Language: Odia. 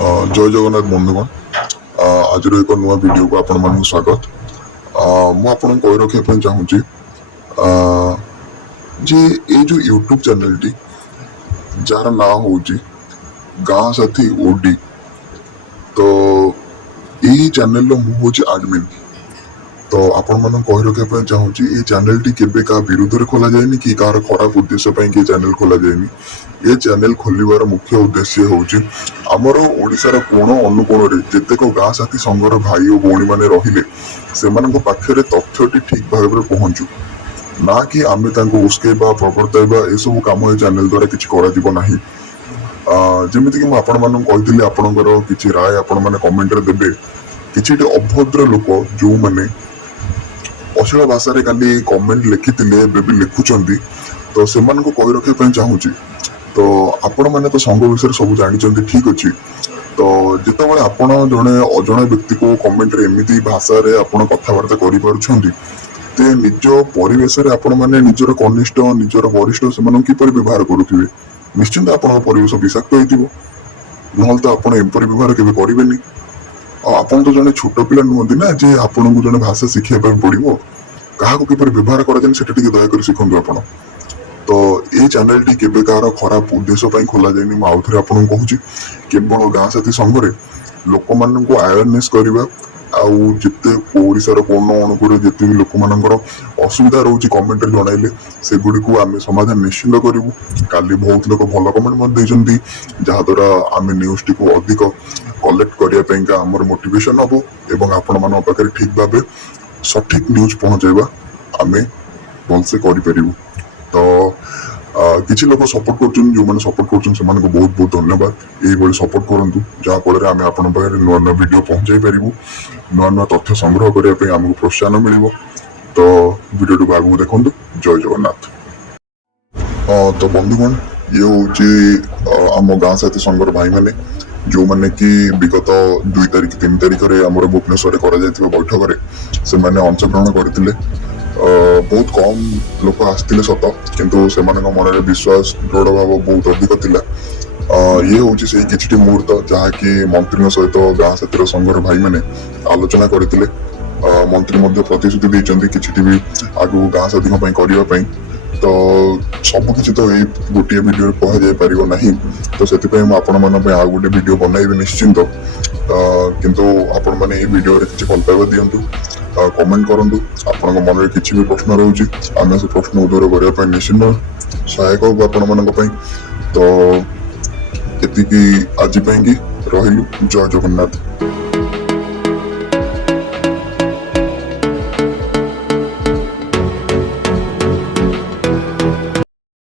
ଜୟ ଜଗନ୍ନାଥ ବନ୍ଧୁଗଣ। ଆଜିର ଏକ ନୂଆ ଭିଡ଼ିଓକୁ ଆପଣମାନଙ୍କୁ ସ୍ୱାଗତ। ମୁଁ ଆପଣଙ୍କୁ କହି ରଖିବା ପାଇଁ ଚାହୁଁଛି ଯେ ଏଇ ଯେଉଁ ୟୁଟ୍ୟୁବ୍ ଚ୍ୟାନେଲଟି ଯାହାର ନାଁ ହେଉଛି ଗାଁ ସାଥୀ ଓଡି, ତ ଏଇ ଚ୍ୟାନେଲର ମୁଁ ହେଉଛି ଆଡମିନ୍। ତ ଆପଣମାନଙ୍କୁ କହି ରଖିବା ପାଇଁ ଚାହୁଁଛି ଏଇ ଚ୍ୟାନେଲଟି କେବେ କାହା ବିରୁଦ୍ଧରେ ଖୋଲାଯାଇନି କି କାହାର ଖରାପ ଉଦ୍ଦେଶ୍ୟ ପାଇଁ କି ଚ୍ୟାନେଲ ଖୋଲାଯାଇନି। ଏ ଚ୍ୟାନେଲ ଖୋଲିବାର ମୁଖ୍ୟ ଉଦ୍ଦେଶ୍ୟ ହେଉଛି ଆମର ଓଡ଼ିଶାର କୋଣ ଅନୁକୋଣରେ ଯେତେକ ଗାଁ ସାଥୀ ସଂଘର ଭାଇ ଓ ଭଉଣୀମାନେ ରହିଲେ ସେମାନଙ୍କ ପାଖରେ ତଥ୍ୟଟି ଠିକ୍ ଭାବରେ ପହଞ୍ଚୁ, ନା କି ଆମେ ତାଙ୍କୁ ଉସ୍କେଇବା ପ୍ରବର୍ତ୍ତାଇବା ଏସବୁ କାମ ଏ ଚ୍ୟାନେଲ ଦ୍ୱାରା କିଛି କରାଯିବ ନାହିଁ। ଯେମିତିକି ମୁଁ ଆପଣମାନଙ୍କୁ କହିଥିଲି ଆପଣଙ୍କର କିଛି ରାୟ ଆପଣମାନେ କମେଣ୍ଟରେ ଦେବେ। କିଛିଟି ଅଭଦ୍ର ଲୋକ ଯେଉଁମାନେ ଅଶ୍ଳୀଳ ଭାଷାରେ କାଲି କମେଣ୍ଟ ଲେଖିଥିଲେ, ଏବେ ବି ଲେଖୁଛନ୍ତି, ତ ସେମାନଙ୍କୁ କହି ରଖିବା ପାଇଁ ଚାହୁଁଛି। ତ ଆପଣମାନେ ତ ସଂଘ ବିଷୟରେ ସବୁ ଜାଣିଛନ୍ତି, ଠିକ୍ ଅଛି। ତ ଯେତେବେଳେ ଆପଣ ଜଣେ ଅଜଣା ବ୍ୟକ୍ତିକୁ କମେଣ୍ଟରେ ଏମିତି ଭାଷାରେ ଆପଣ କଥାବାର୍ତ୍ତା କରିପାରୁଛନ୍ତି, ତେ ନିଜ ପରିବେଶରେ ଆପଣମାନେ ନିଜର କନିଷ୍ଠ ନିଜର ବରିଷ୍ଠ ସେମାନଙ୍କୁ କିପରି ବ୍ୟବହାର କରୁଥିବେ? ନିଶ୍ଚିନ୍ତ ଆପଣଙ୍କ ପରିବେଶ ବିଷାକ୍ତ ହେଇଥିବ, ନହେଲେ ତ ଆପଣ ଏପରି ବ୍ୟବହାର କେବେ କରିବେନି। ଆଉ ଆପଣ ତ ଜଣେ ଛୋଟ ପିଲା ନୁହନ୍ତି ନା ଯେ ଆପଣଙ୍କୁ ଜଣେ ଭାଷା ଶିଖିବା ପାଇଁ ପଡ଼ିବ। କାହାକୁ କିପରି ବ୍ୟବହାର କରାଯାଏ ସେଟା ଟିକେ ଦୟାକରି ଶିଖନ୍ତୁ ଆପଣ। ତ ଏଇ ଚ୍ୟାନେଲଟି କେବେ କାହାର ଖରାପ ଉଦ୍ଦେଶ୍ୟ ପାଇଁ ଖୋଲାଯାଇନି। ମୁଁ ଆଉଥରେ ଆପଣଙ୍କୁ କହୁଛି, କେବଳ ଗାଁ ସାଥୀ ସଂଘରେ ଲୋକମାନଙ୍କୁ ଆୱାରନେସ୍ କରିବା, ଆଉ ଯେତେ ଓଡ଼ିଶାର କୋଣ ଅନୁକୋଣରେ ଯେତେ ବି ଲୋକମାନଙ୍କର ଅସୁବିଧା ରହୁଛି କମେଣ୍ଟରେ ଜଣାଇଲେ ସେଗୁଡ଼ିକୁ ଆମେ ସମାଧାନ ନିଶ୍ଚିନ୍ତ କରିବୁ। କାଲି ବହୁତ ଲୋକ ଭଲ କମେଣ୍ଟ ମଧ୍ୟ ଦେଇଛନ୍ତି, ଯାହାଦ୍ୱାରା ଆମେ ନ୍ୟୁଜ୍ଟିକୁ ଅଧିକ କଲେକ୍ଟ କରିବା ପାଇଁକା ଆମର ମୋଟିଭେସନ୍ ହବ ଏବଂ ଆପଣମାନଙ୍କ ପାଖରେ ଠିକ୍ ଭାବେ ସଠିକ୍ ନ୍ୟୁଜ୍ ପହଞ୍ଚାଇବା ଆମେ ଭଲସେ କରିପାରିବୁ। ତ କିଛି ଲୋକ ସପୋର୍ଟ କରୁଛନ୍ତି, ଯେଉଁମାନେ ସପୋର୍ଟ କରୁଛନ୍ତି ସେମାନଙ୍କୁ ବହୁତ ବହୁତ ଧନ୍ୟବାଦ। ଏଇଭଳି ସପୋର୍ଟ କରନ୍ତୁ, ଯାହାଫଳରେ ଆମେ ଆପଣଙ୍କ ପାଖରେ ନୂଆ ନୂଆ ଭିଡ଼ିଓ ପହଞ୍ଚାଇ ପାରିବୁ, ନୂଆ ନୂଆ ତଥ୍ୟ ସଂଗ୍ରହ କରିବା ପାଇଁ ଆମକୁ ପ୍ରୋତ୍ସାହନ ମିଳିବ। ତ ଭିଡ଼ିଓଟିକୁ ଆଗକୁ ଦେଖନ୍ତୁ। ଜୟ ଜଗନ୍ନାଥ। ତ ବନ୍ଧୁଗଣ, ଇଏ ହେଉଛି ଆମ ଗାଁ ସାଥୀ ସଂଘର ଭାଇମାନେ, ଯେଉଁମାନେ କି ବିଗତ 2 ତାରିଖ 3 ତାରିଖରେ ଆମର ଭୁବନେଶ୍ୱରରେ କରାଯାଇଥିବା ବୈଠକରେ ସେମାନେ ଅଂଶଗ୍ରହଣ କରିଥିଲେ। ବହୁତ କମ୍ ଲୋକ ଆସିଥିଲେ ସତ, କିନ୍ତୁ ସେମାନଙ୍କ ମନରେ ବିଶ୍ୱାସ ଦୃଢ଼ ଭାବ ବହୁତ ଅଧିକ ଥିଲା। ଇଏ ହେଉଛି ସେଇ କିଛିଟି ମୁହୂର୍ତ୍ତ ଯାହାକି ମନ୍ତ୍ରୀଙ୍କ ସହିତ ଗାଁ ସାଥୀର ସଂଘର ଭାଇମାନେ ଆଲୋଚନା କରିଥିଲେ। ମନ୍ତ୍ରୀ ମଧ୍ୟ ପ୍ରତିଶ୍ରୁତି ଦେଇଛନ୍ତି କିଛିଟି ବି ଆଗକୁ ଗାଁ ସାଥୀଙ୍କ ପାଇଁ କରିବା ପାଇଁ। ତ ସବୁକିଛି ତ ଏଇ ଗୋଟିଏ ଭିଡ଼ିଓରେ କୁହାଯାଇ ପାରିବ ନାହିଁ, ତ ସେଥିପାଇଁ ମୁଁ ଆପଣମାନଙ୍କ ପାଇଁ ଆଉ ଗୋଟେ ଭିଡ଼ିଓ ବନାଇବି ନିଶ୍ଚିନ୍ତ। କିନ୍ତୁ ଆପଣମାନେ ଏଇ ଭିଡ଼ିଓରେ କିଛି ଭଲ ପାଇବା ଦିଅନ୍ତୁ, କମେଣ୍ଟ କରନ୍ତୁ। ଆପଣଙ୍କ ମନରେ କିଛି ବି ପ୍ରଶ୍ନ ରହୁଛି, ଆମେ ସେ ପ୍ରଶ୍ନ ଉତ୍ତର କରିବା ପାଇଁ ନିଶ୍ଚିନ୍ତ ସହାୟକ ହବୁ ଆପଣମାନଙ୍କ ପାଇଁ। ତ ଏତିକି ଆଜି ପାଇଁକି ରହିଲୁ। ଜୟ ଜଗନ୍ନାଥ।